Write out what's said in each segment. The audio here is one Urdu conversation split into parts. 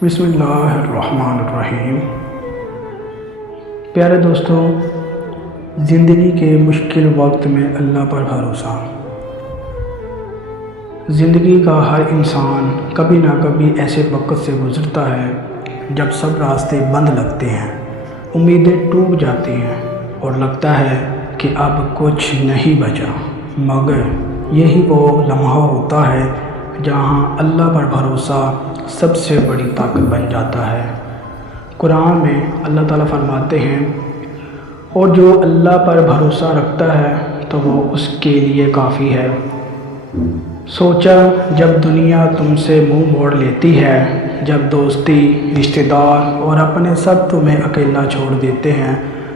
بسم اللہ الرحمن الرحیم۔ پیارے دوستوں، زندگی کے مشکل وقت میں اللہ پر بھروسہ۔ زندگی کا ہر انسان کبھی نہ کبھی ایسے وقت سے گزرتا ہے جب سب راستے بند لگتے ہیں، امیدیں ٹوٹ جاتی ہیں اور لگتا ہے کہ اب کچھ نہیں بچا، مگر یہی وہ لمحہ ہوتا ہے جہاں اللہ پر بھروسہ سب سے بڑی طاقت بن جاتا ہے۔ قرآن میں اللہ تعالیٰ فرماتے ہیں، اور جو اللہ پر بھروسہ رکھتا ہے تو وہ اس کے لیے کافی ہے۔ سوچا جب دنیا تم سے منہ موڑ لیتی ہے، جب دوستی، رشتہ دار اور اپنے سب تمہیں اکیلا چھوڑ دیتے ہیں،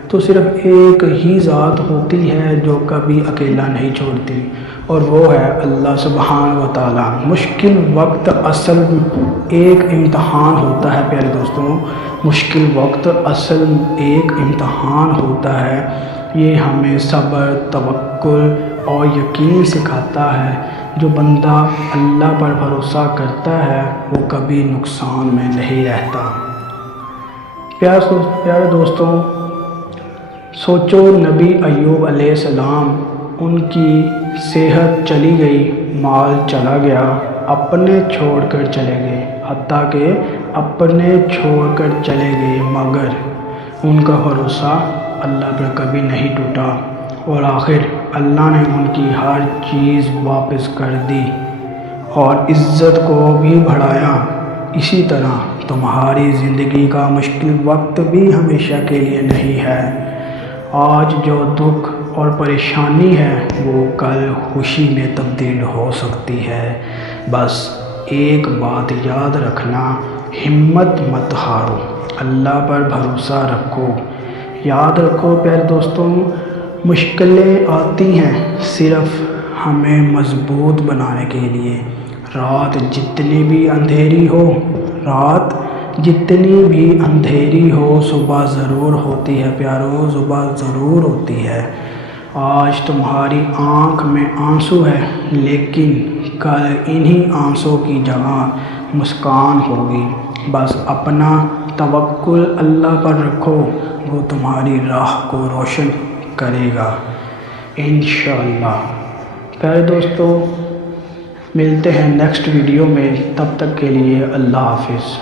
تو صرف ایک ہی ذات ہوتی ہے جو کبھی اکیلا نہیں چھوڑتی، اور وہ ہے اللہ سبحانہ و تعالیٰ۔ مشکل وقت اصل ایک امتحان ہوتا ہے پیارے دوستوں، مشکل وقت اصل ایک امتحان ہوتا ہے۔ یہ ہمیں صبر، توکل اور یقین سکھاتا ہے۔ جو بندہ اللہ پر بھروسہ کرتا ہے وہ کبھی نقصان میں نہیں رہتا۔ پیارے دوستوں، سوچو نبی ایوب علیہ السلام، ان کی صحت چلی گئی، مال چلا گیا، اپنے چھوڑ کر چلے گئے، حتیٰ کہ اپنے چھوڑ کر چلے گئے، مگر ان کا بھروسہ اللہ پر کبھی نہیں ٹوٹا، اور آخر اللہ نے ان کی ہر چیز واپس کر دی اور عزت کو بھی بڑھایا۔ اسی طرح تمہاری زندگی کا مشکل وقت بھی ہمیشہ کے لیے نہیں ہے۔ آج جو دکھ اور پریشانی ہے وہ کل خوشی میں تبدیل ہو سکتی ہے۔ بس ایک بات یاد رکھنا، ہمت مت ہارو، اللہ پر بھروسہ رکھو۔ یاد رکھو پیارے دوستوں، مشکلیں آتی ہیں صرف ہمیں مضبوط بنانے کے لیے۔ رات جتنی بھی اندھیری ہو صبح ضرور ہوتی ہے پیارو، صبح ضرور ہوتی ہے۔ آج تمہاری آنکھ میں آنسو ہے، لیکن کل انہی آنسوں کی جگہ مسکان ہوگی۔ بس اپنا توکل اللہ پر رکھو، وہ تمہاری راہ کو روشن کرے گا انشاءاللہ۔ پیارے دوستو، ملتے ہیں نیکسٹ ویڈیو میں، تب تک کے لیے اللہ حافظ۔